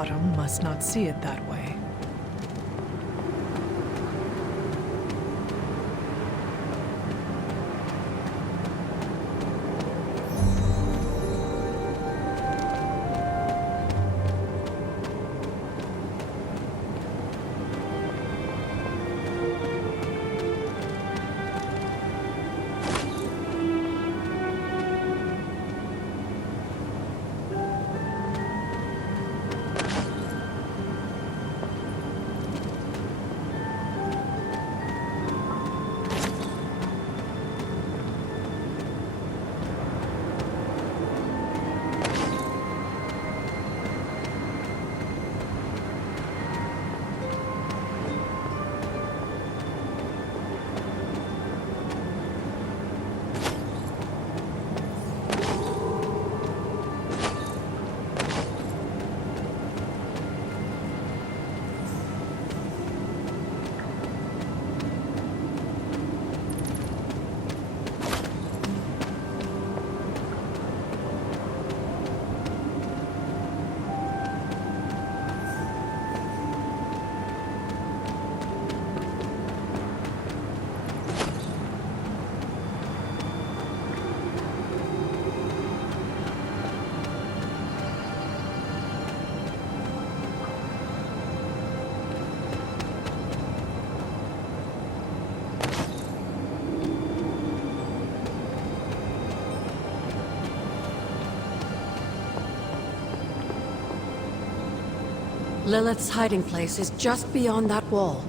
Autumn must not see it that way. Lilith's hiding place is just beyond that wall.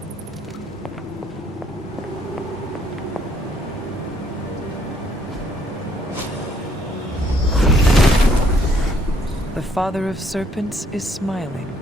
The Father of Serpents is smiling.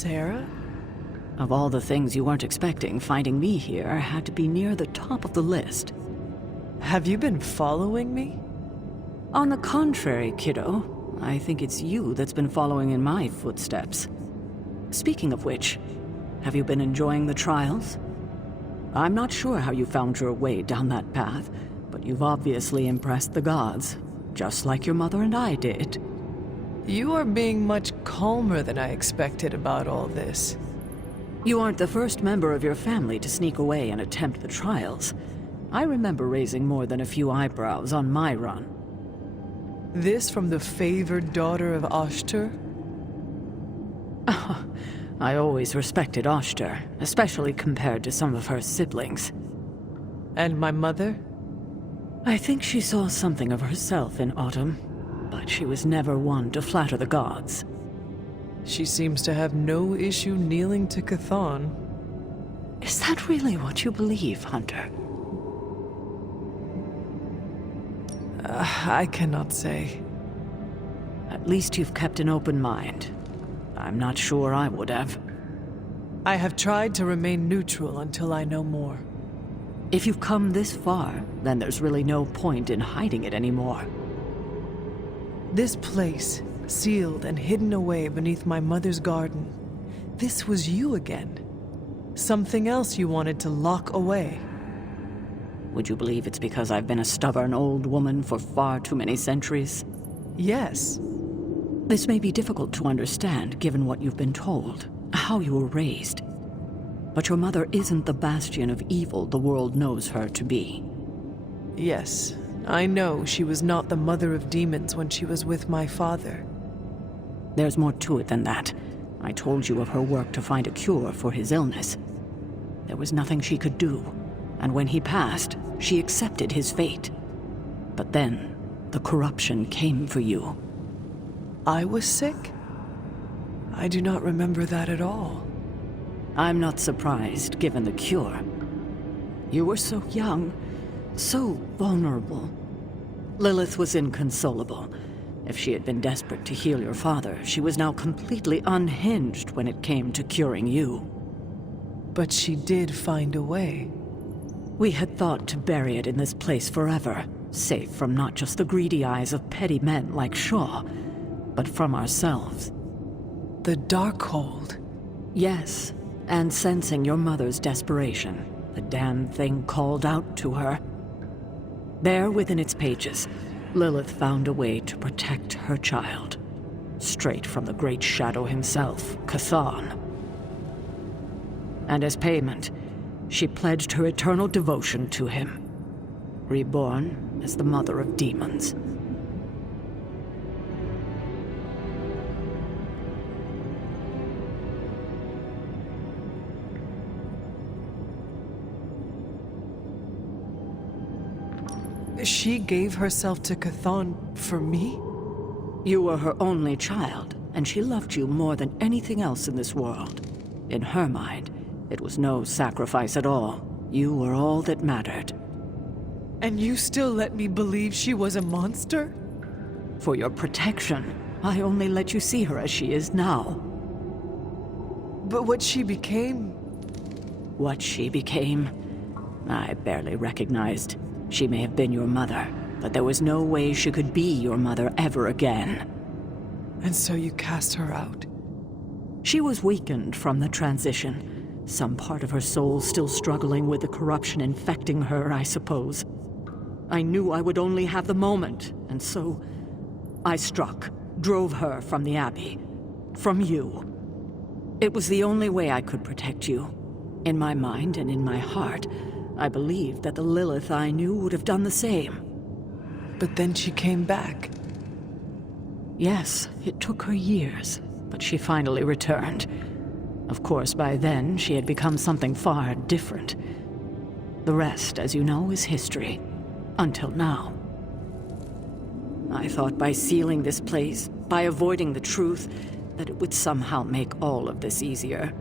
Sarah? Of all the things you weren't expecting, finding me here had to be near the top of the list. Have you been following me? On the contrary, kiddo, I think it's you that's been following in my footsteps. Speaking of which, have you been enjoying the trials? I'm not sure how you found your way down that path, but you've obviously impressed the gods, just like your mother and I did. You are being much calmer than I expected about all this. You aren't the first member of your family to sneak away and attempt the trials. I remember raising more than a few eyebrows on my run. This from the favored daughter of Ashtur? I always respected Ashtur, especially compared to some of her siblings. And my mother? I think she saw something of herself in Autumn, but she was never one to flatter the gods. She seems to have no issue kneeling to Chthon. Is that really what you believe, Hunter? I cannot say. At least you've kept an open mind. I'm not sure I would have. I have tried to remain neutral until I know more. If you've come this far, then there's really no point in hiding it anymore. This place, sealed and hidden away beneath my mother's garden, this was you again. Something else you wanted to lock away. Would you believe it's because I've been a stubborn old woman for far too many centuries? Yes. This may be difficult to understand given what you've been told, how you were raised. But your mother isn't the bastion of evil the world knows her to be. Yes, I know she was not the mother of demons when she was with my father. There's more to it than that. I told you of her work to find a cure for his illness. There was nothing she could do, and when he passed, she accepted his fate. But then, the corruption came for you. I was sick? I do not remember that at all. I'm not surprised, given the cure. You were so young, so vulnerable. Lilith was inconsolable. If she had been desperate to heal your father, she was now completely unhinged when it came to curing you. But she did find a way. We had thought to bury it in this place forever, safe from not just the greedy eyes of petty men like Shaw, but from ourselves. The Darkhold. Yes, and sensing your mother's desperation, the damn thing called out to her. There within its pages, Lilith found a way to protect her child. Straight from the Great Shadow himself, Chthon. And as payment, she pledged her eternal devotion to him. Reborn as the mother of demons. She gave herself to Chthon for me? You were her only child, and she loved you more than anything else in this world. In her mind, it was no sacrifice at all. You were all that mattered. And you still let me believe she was a monster? For your protection, I only let you see her as she is now. But what she became... What she became, I barely recognized. She may have been your mother, but there was no way she could be your mother ever again. And so you cast her out? She was weakened from the transition. Some part of her soul still struggling with the corruption infecting her, I suppose. I knew I would only have the moment, and so I struck, drove her from the Abbey. From you. It was the only way I could protect you. In my mind and in my heart, I believed that the Lilith I knew would have done the same. But then she came back. Yes, it took her years, but she finally returned. Of course, by then, she had become something far different. The rest, as you know, is history. Until now. I thought by sealing this place, by avoiding the truth, that it would somehow make all of this easier.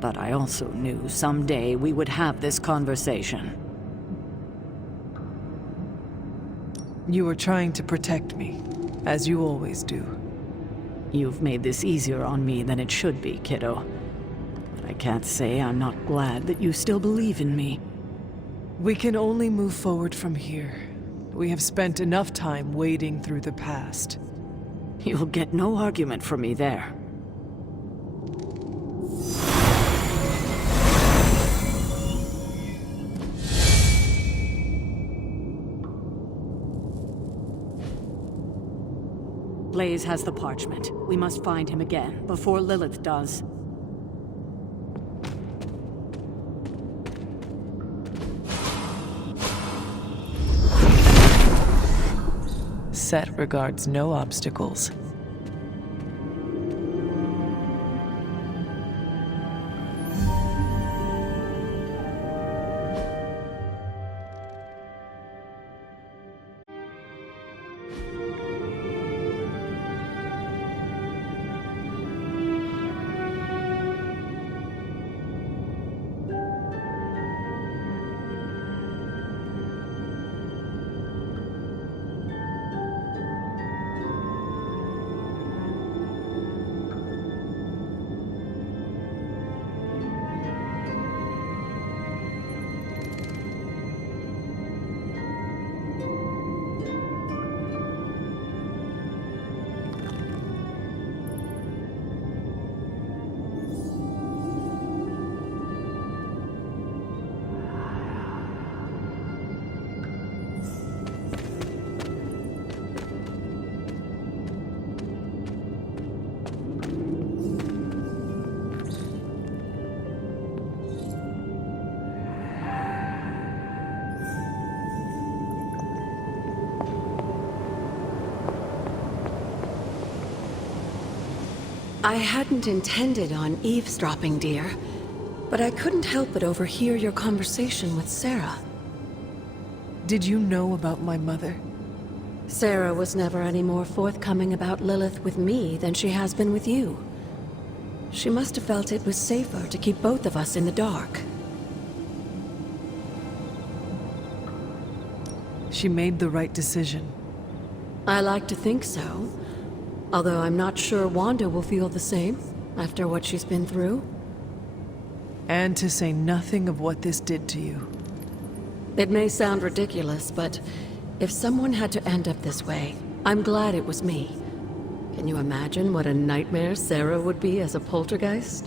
But I also knew someday we would have this conversation. You were trying to protect me, as you always do. You've made this easier on me than it should be, kiddo. But I can't say I'm not glad that you still believe in me. We can only move forward from here. We have spent enough time wading through the past. You'll get no argument from me there. Blaze has the parchment. We must find him again, before Lilith does. Set regards no obstacles. I hadn't intended on eavesdropping, dear, but I couldn't help but overhear your conversation with Sarah. Did you know about my mother? Sarah was never any more forthcoming about Lilith with me than she has been with you. She must have felt it was safer to keep both of us in the dark. She made the right decision. I like to think so. Although I'm not sure Wanda will feel the same after what she's been through. And to say nothing of what this did to you. It may sound ridiculous, but if someone had to end up this way, I'm glad it was me. Can you imagine what a nightmare Sarah would be as a poltergeist?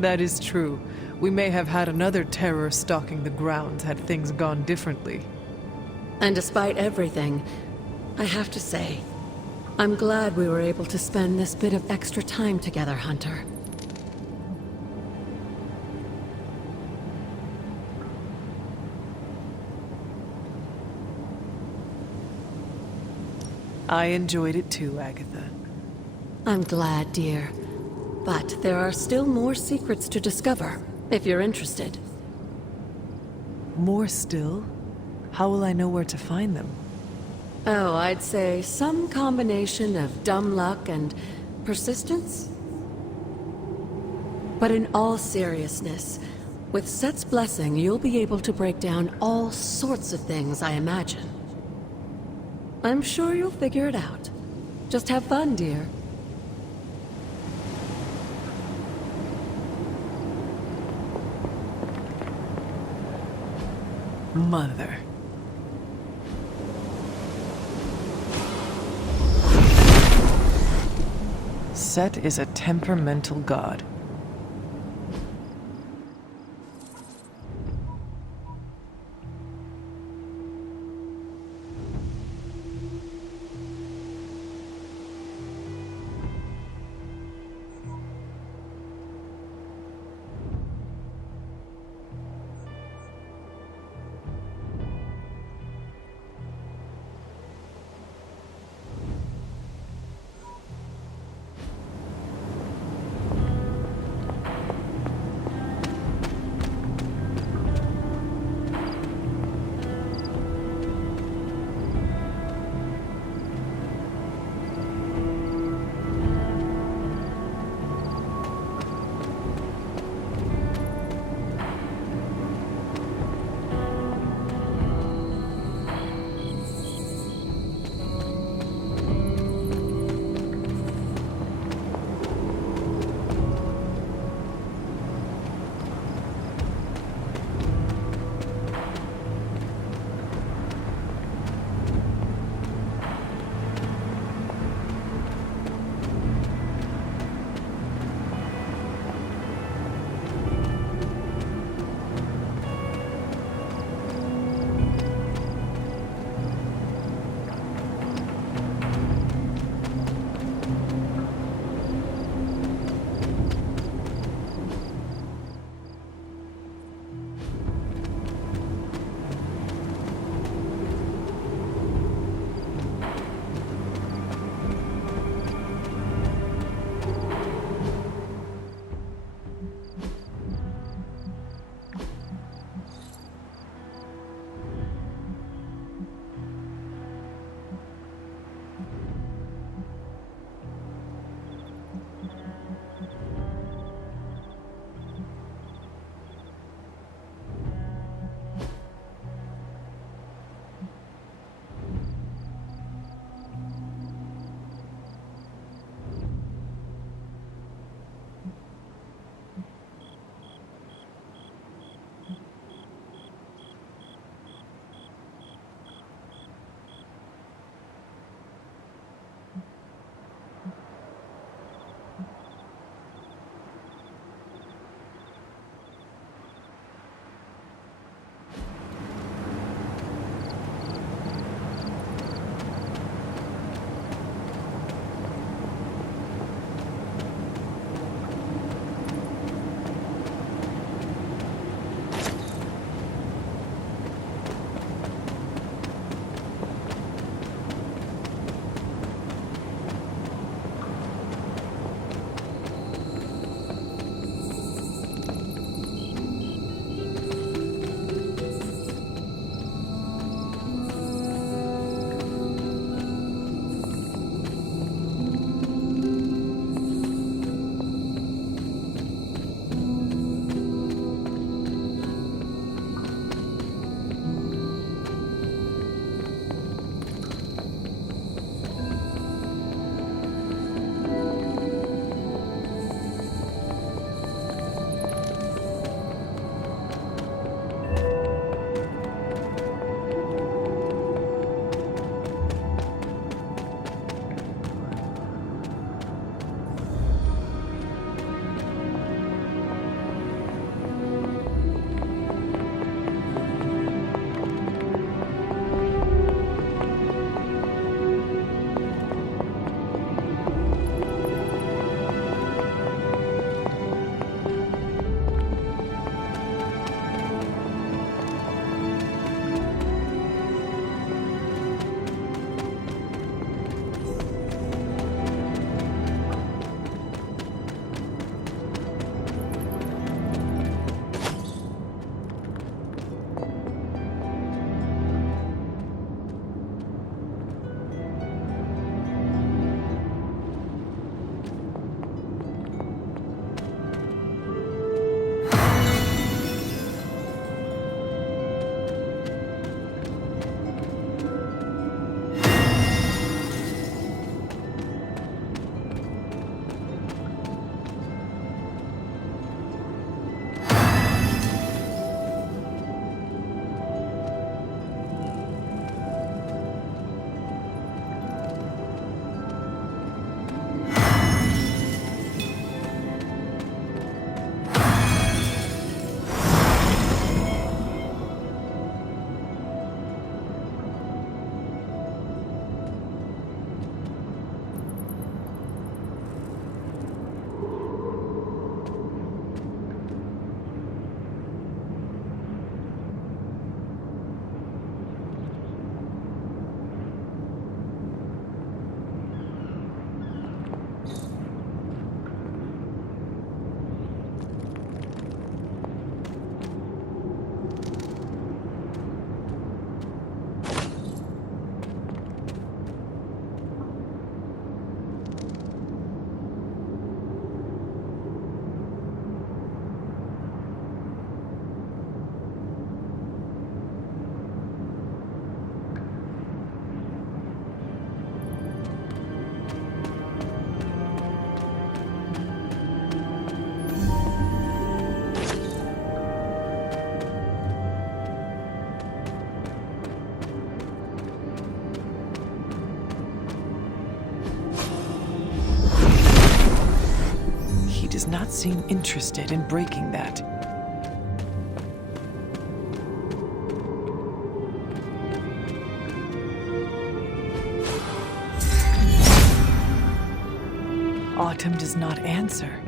That is true. We may have had another terror stalking the grounds had things gone differently. And despite everything, I have to say, I'm glad we were able to spend this bit of extra time together, Hunter. I enjoyed it too, Agatha. I'm glad, dear. But there are still more secrets to discover, if you're interested. More still? How will I know where to find them? Oh, I'd say some combination of dumb luck and persistence? But in all seriousness, with Set's blessing, you'll be able to break down all sorts of things, I imagine. I'm sure you'll figure it out. Just have fun, dear. Mother. Set is a temperamental god. not seem interested in breaking that. Autumn does not answer.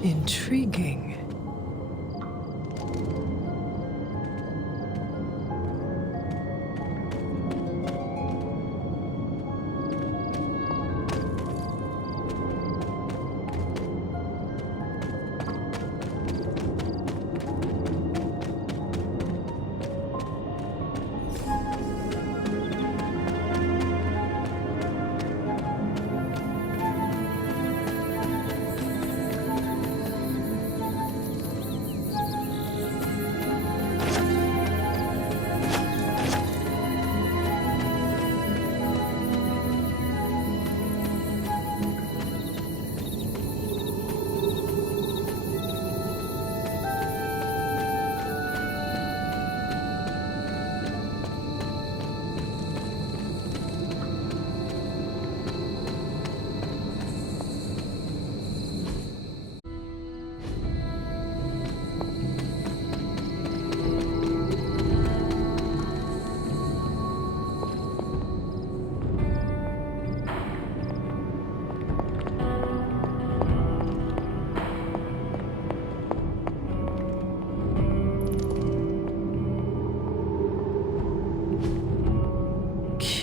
Intriguing.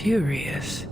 Curious.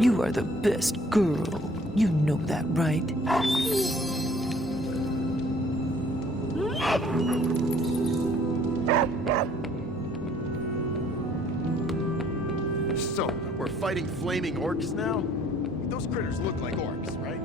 You are the best girl. You know that, right? So, we're fighting flaming orcs now? Those critters look like orcs, right?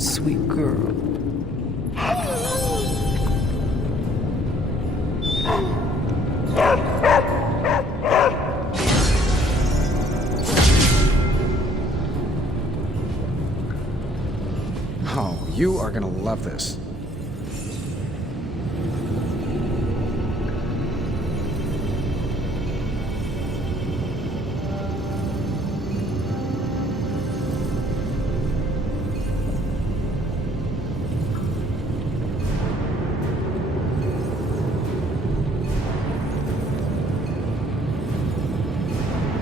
sweet girl. Oh, you are gonna love this.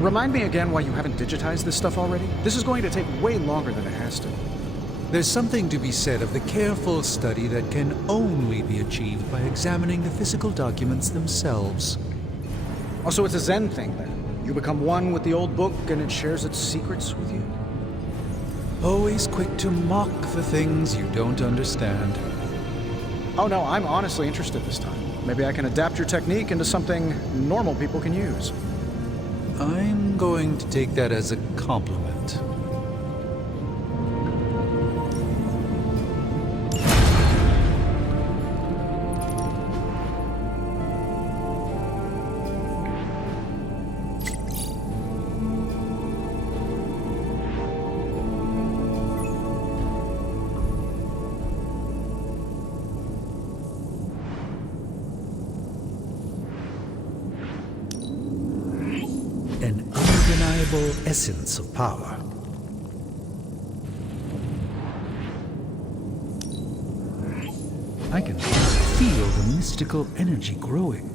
Remind me again why you haven't digitized this stuff already? This is going to take way longer than it has to. There's something to be said of the careful study that can only be achieved by examining the physical documents themselves. Oh, so it's a Zen thing then? You become one with the old book and it shares its secrets with you? Always quick to mock the things you don't understand. Oh no, I'm honestly interested this time. Maybe I can adapt your technique into something normal people can use. I'm going to take that as a compliment. An undeniable essence of power. I can feel the mystical energy growing.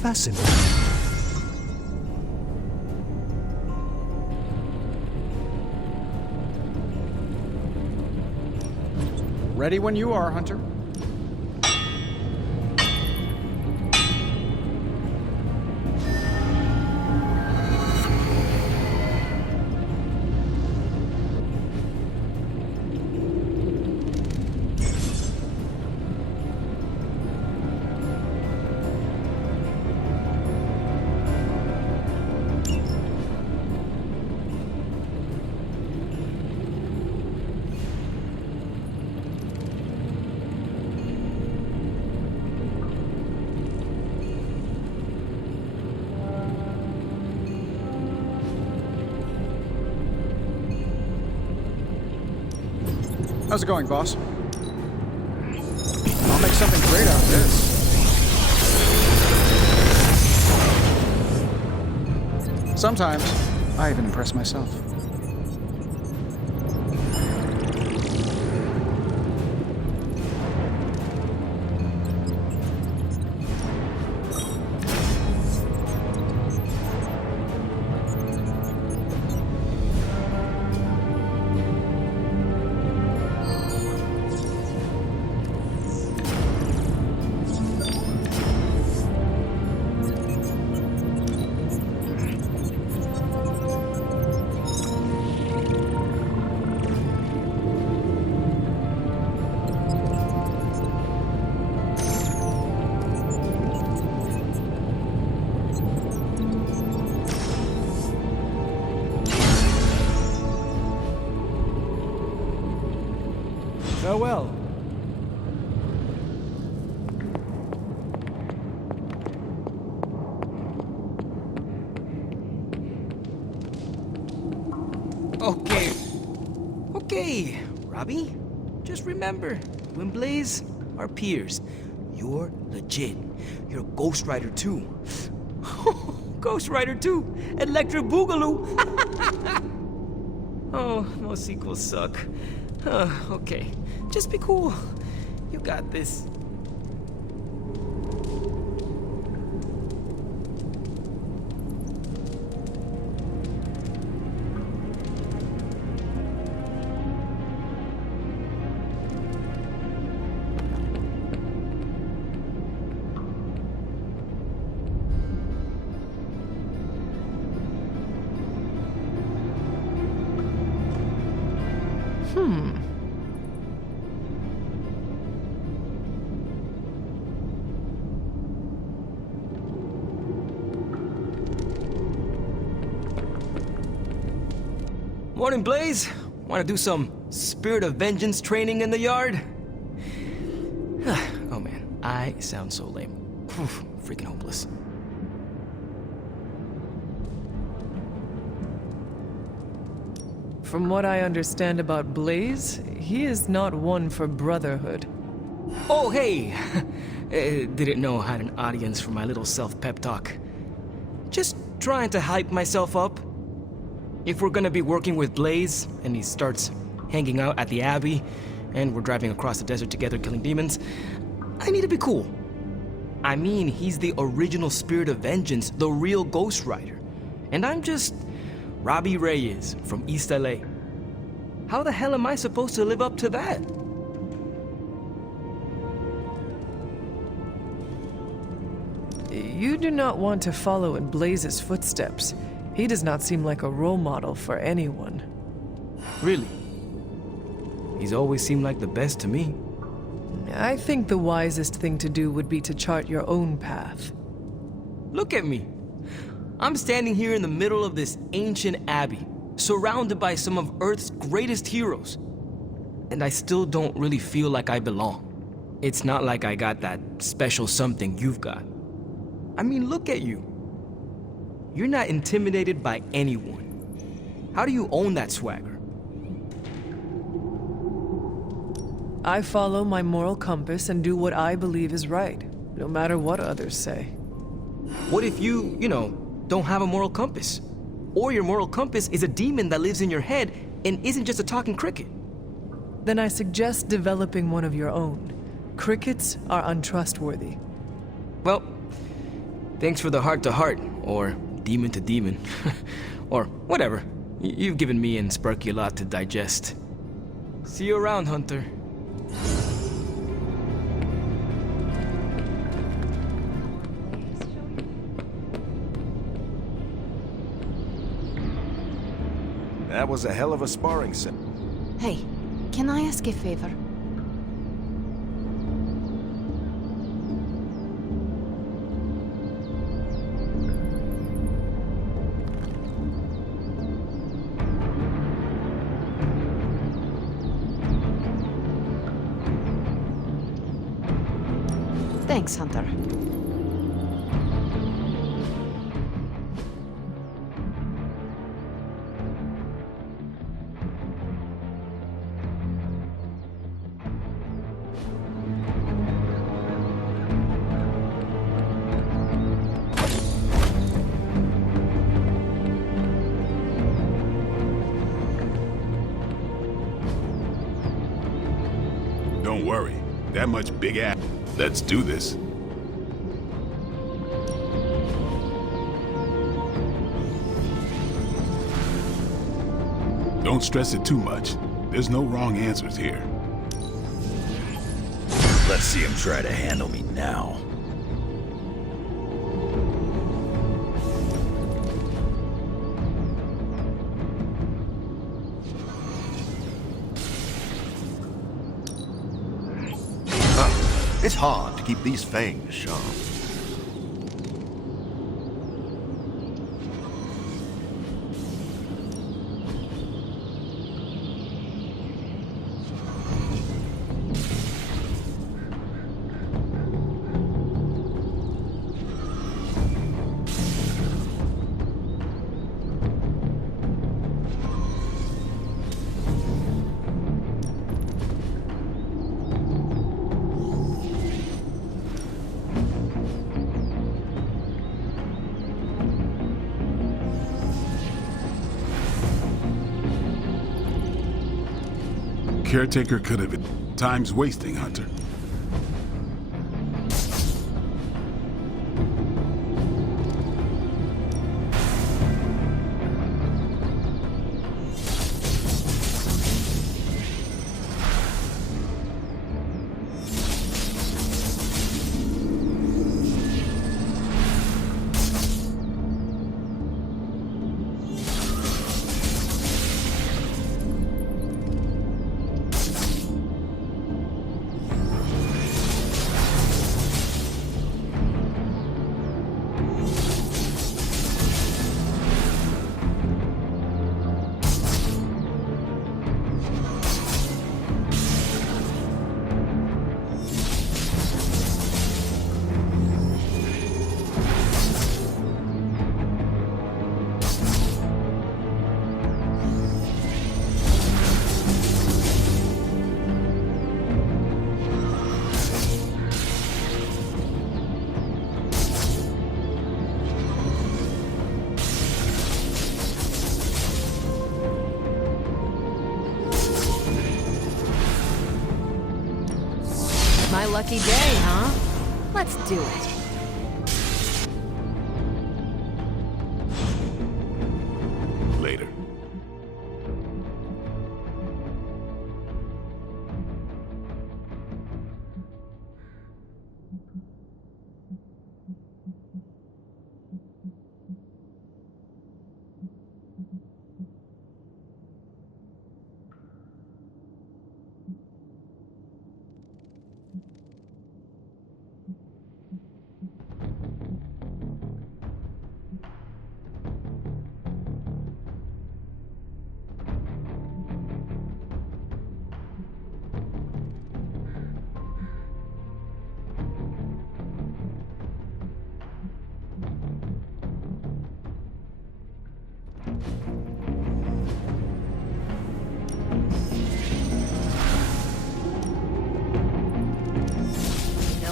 Fascinating. Ready when you are, Hunter. How's it going, boss? I'll make something great out of this. Sometimes, I even impress myself. Farewell. Okay, Robbie. Just remember, you and Blaze are peers. You're legit. You're Ghost Rider 2. Ghost Rider 2! Electric Boogaloo! Oh, most sequels suck. Okay, just be cool. You got this. Morning, Blaze. Want to do some Spirit of Vengeance training in the yard? Oh man, I sound so lame. Whew, freaking hopeless. From what I understand about Blaze, he is not one for brotherhood. Oh, hey! Didn't know I had an audience for my little self-pep talk. Just trying to hype myself up. If we're gonna be working with Blaze, and he starts hanging out at the Abbey, and we're driving across the desert together killing demons, I need to be cool. I mean, he's the original Spirit of Vengeance, the real Ghost Rider. And I'm just Robbie Reyes from East LA. How the hell am I supposed to live up to that? You do not want to follow in Blaze's footsteps. He does not seem like a role model for anyone. Really? He's always seemed like the best to me. I think the wisest thing to do would be to chart your own path. Look at me. I'm standing here in the middle of this ancient abbey, surrounded by some of Earth's greatest heroes. And I still don't really feel like I belong. It's not like I got that special something you've got. I mean, look at you. You're not intimidated by anyone. How do you own that swagger? I follow my moral compass and do what I believe is right, no matter what others say. What if you don't have a moral compass? Or your moral compass is a demon that lives in your head and isn't just a talking cricket? Then I suggest developing one of your own. Crickets are untrustworthy. Well, thanks for the heart-to-heart, or demon-to-demon, or whatever. You've given me and Sparky a lot to digest. See you around, Hunter. That was a hell of a sparring sim. Hey, can I ask a favor? Thanks, Hunter. Don't worry. That much big ass. Let's do this. Don't stress it too much. There's no wrong answers here. Let's see him try to handle me now. It's hard to keep these fangs sharp. Caretaker could have been time's wasting, Hunter. My lucky day, huh? Let's do it. Later.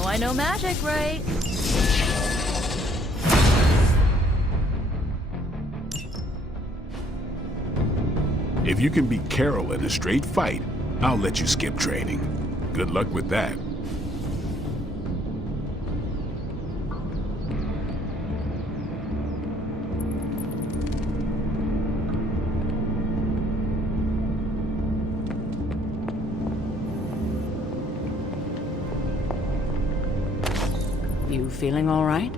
I know magic, right? If you can beat Carol in a straight fight, I'll let you skip training. Good luck with that. You feeling all right?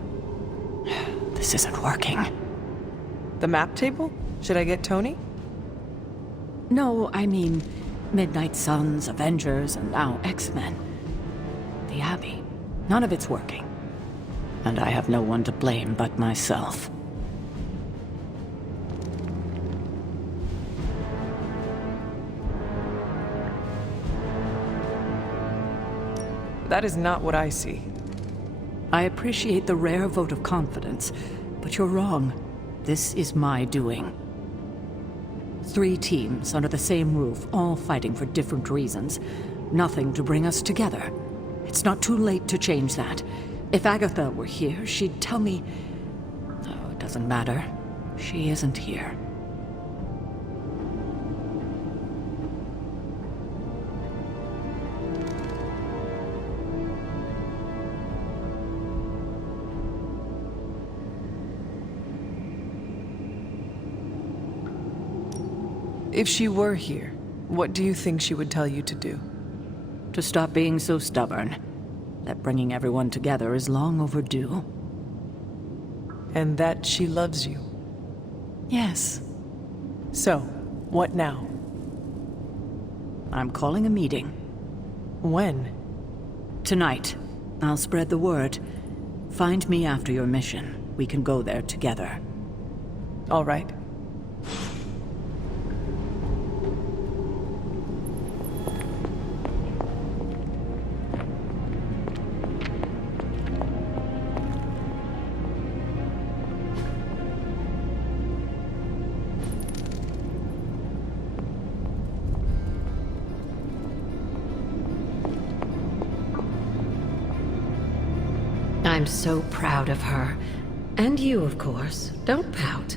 This isn't working. The map table? Should I get Tony? No, I mean Midnight Suns, Avengers, and now X-Men. The Abbey. None of it's working. And I have no one to blame but myself. That is not what I see. I appreciate the rare vote of confidence, but you're wrong. This is my doing. 3 teams under the same roof, all fighting for different reasons. Nothing to bring us together. It's not too late to change that. If Agatha were here, she'd tell me... Oh, it doesn't matter. She isn't here. If she were here, what do you think she would tell you to do? To stop being so stubborn. That bringing everyone together is long overdue. And that she loves you. Yes. So, what now? I'm calling a meeting. When? Tonight. I'll spread the word. Find me after your mission. We can go there together. All right. I'm so proud of her. And you, of course. Don't pout.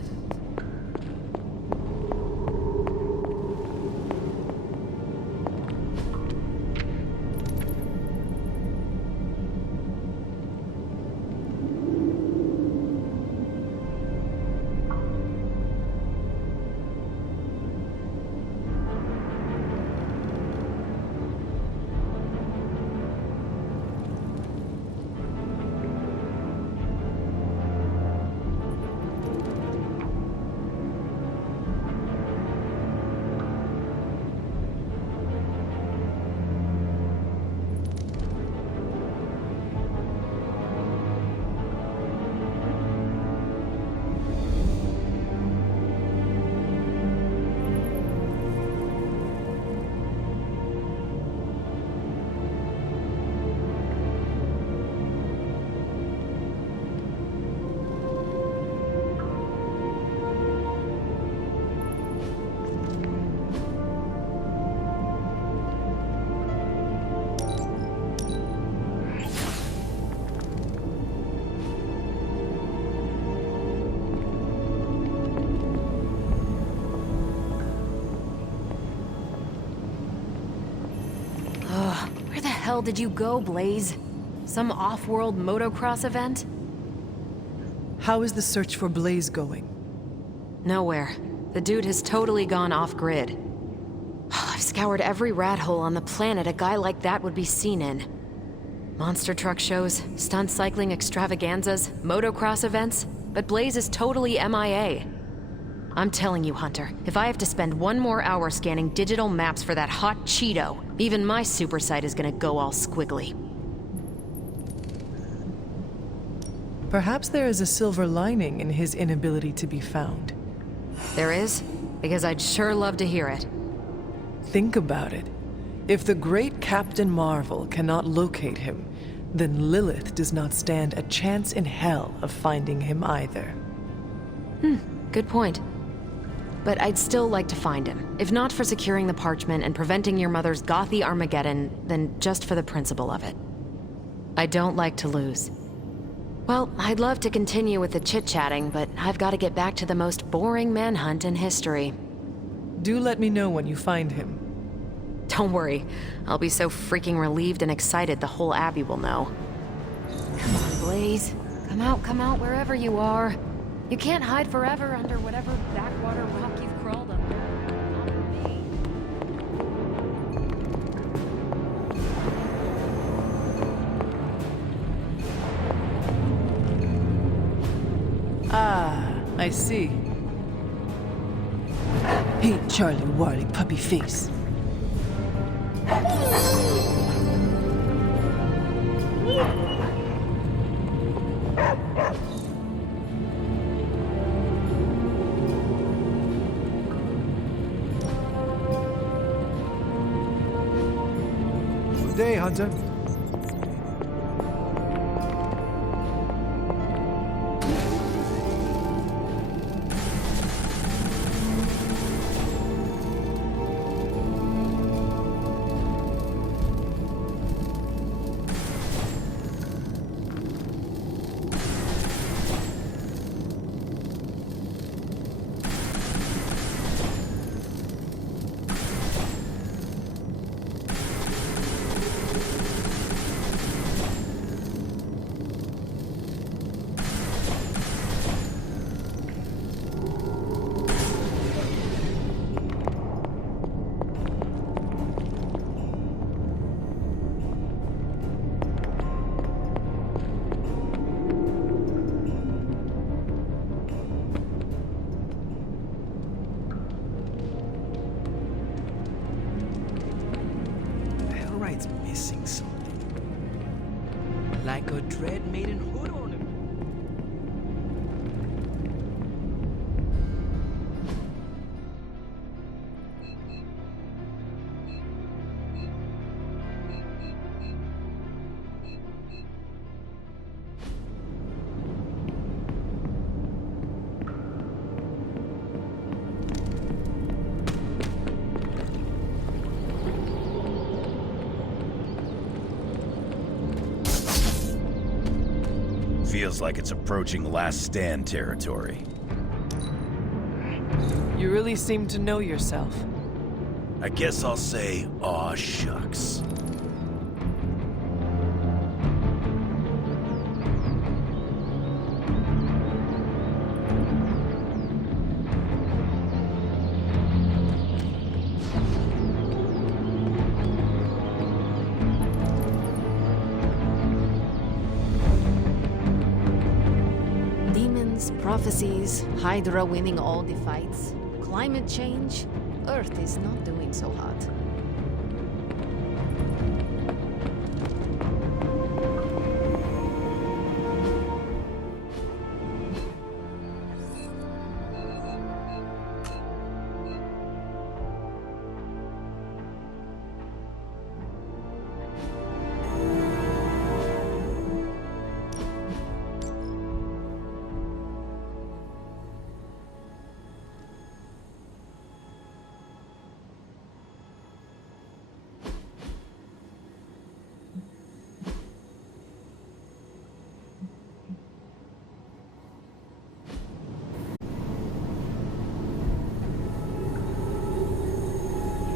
hell did you go, Blaze? Some off-world motocross event? How is the search for Blaze going? Nowhere. The dude has totally gone off-grid. I've scoured every rat hole on the planet a guy like that would be seen in. Monster truck shows, stunt cycling extravaganzas, motocross events, but Blaze is totally MIA. I'm telling you, Hunter, if I have to spend one more hour scanning digital maps for that hot Cheeto, even my super sight is gonna go all squiggly. Perhaps there is a silver lining in his inability to be found. There is? Because I'd sure love to hear it. Think about it. If the great Captain Marvel cannot locate him, then Lilith does not stand a chance in hell of finding him either. Good point. But I'd still like to find him. If not for securing the parchment and preventing your mother's gothy Armageddon, then just for the principle of it. I don't like to lose. Well, I'd love to continue with the chit-chatting, but I've got to get back to the most boring manhunt in history. Do let me know when you find him. Don't worry. I'll be so freaking relieved and excited the whole Abbey will know. Come on, Blaze. Come out wherever you are. You can't hide forever under whatever backwater rock you've crawled under. Not with me. Ah, I see. Hey, Charlie Warley puppy face. Good day, Hunter. Hellright's missing something. Like a Dread Maiden hood on him. Feels like it's approaching Last Stand territory. You really seem to know yourself. I guess I'll say, aw shucks. Prophecies, Hydra winning all the fights, climate change, Earth is not doing so hot.